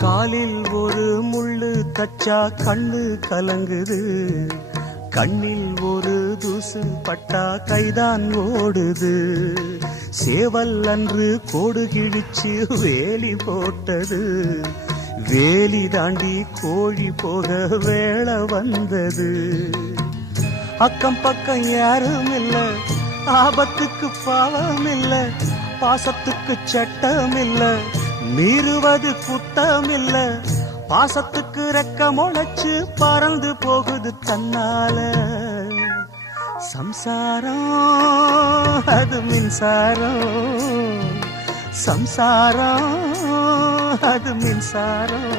காலில் ஒரு முள்ளு தச்சா கண்ணு கலங்குது, கண்ணில் ஒரு தூசு பட்டா கைதான் ஓடுது. சேவல் அன்று கோடு கிழிச்சு வேலி போட்டது, வேலி தாண்டி கோழி போக வேளை வந்தது. அக்கம் பக்கம் யாரும் இல்ல, ஆபத்துக்கு பாவம் இல்ல, பாசத்துக்கு சட்டம் இல்ல, மீறுவது குத்தம் இல்ல, பாசத்துக்கு ரெக்க முளைச்சு பறந்து போகுது தன்னால. சம்சாரம் அது மின்சாரம், சம்சாரம் அது மின்சாரம்.